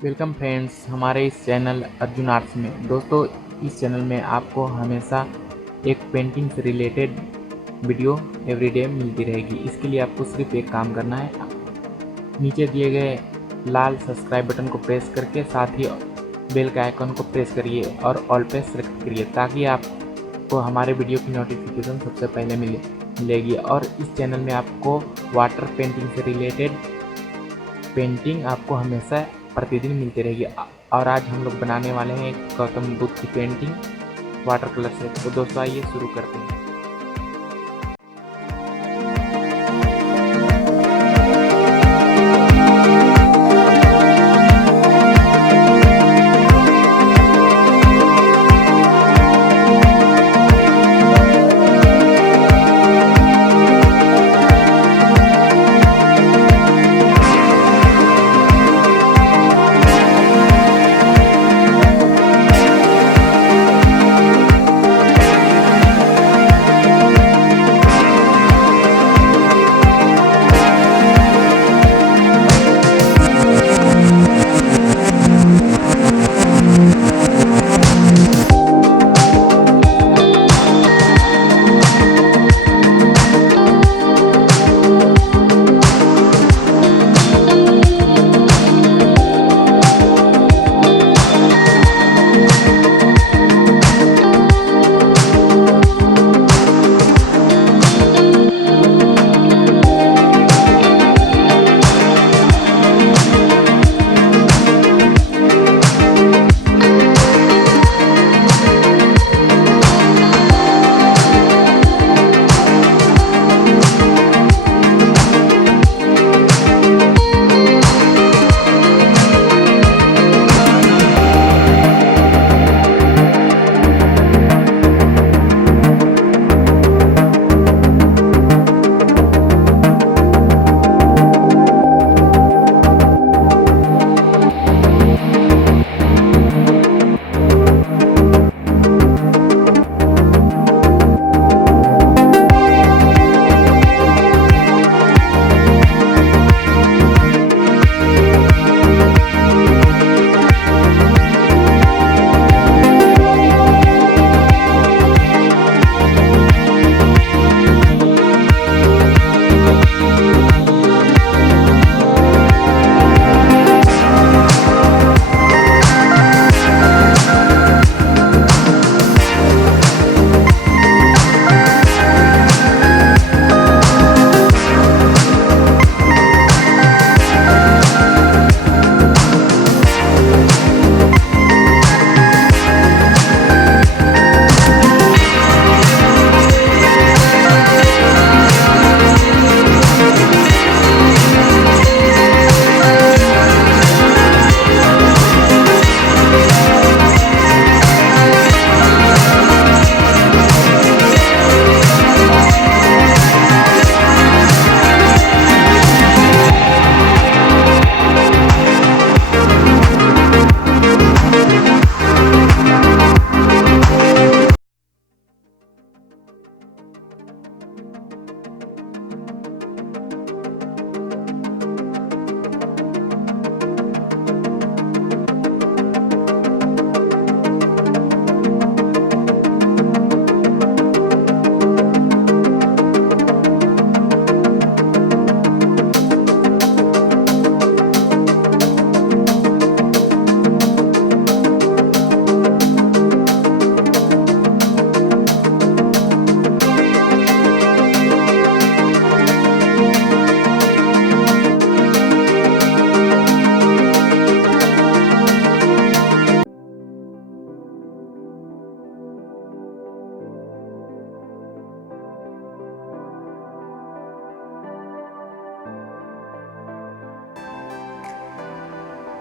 Welcome friends हमारे इस चैनल अर्जुन आर्ट्स में। दोस्तों, इस चैनल में आपको हमेशा एक पेंटिंग से रिलेटेड वीडियो एवरीडे मिलती रहेगी। इसके लिए आपको सिर्फ एक काम करना है, नीचे दिए गए लाल सब्सक्राइब बटन को प्रेस करके साथ ही बेल के आइकन को प्रेस करिए और ऑल पे सेलेक्ट करिए, ताकि आपको हमारे वीडियो की नोटिफिकेशन सबसे पहले मिलेगी। और इस चैनल में आपको वाटर पेंटिंग से रिलेटेड पेंटिंग आपको हमेशा प्रतिदिन मिलती रहेगी। और आज हम लोग बनाने वाले हैं एक गौतम बुद्ध की पेंटिंग वाटर कलर से। तो दोस्तों आइए शुरू करते हैं।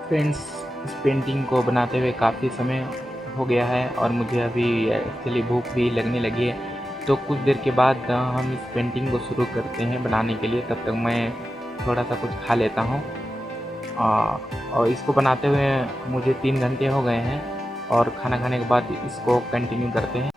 फ्रेंड्स, इस पेंटिंग को बनाते हुए काफ़ी समय हो गया है और मुझे अभी एक्चुअली भूख भी लगने लगी है। तो कुछ देर के बाद हम इस पेंटिंग को शुरू करते हैं बनाने के लिए। तब तक मैं थोड़ा सा कुछ खा लेता हूँ। और इसको बनाते हुए मुझे 3 घंटे हो गए हैं और खाना खाने के बाद इसको कंटिन्यू करते हैं।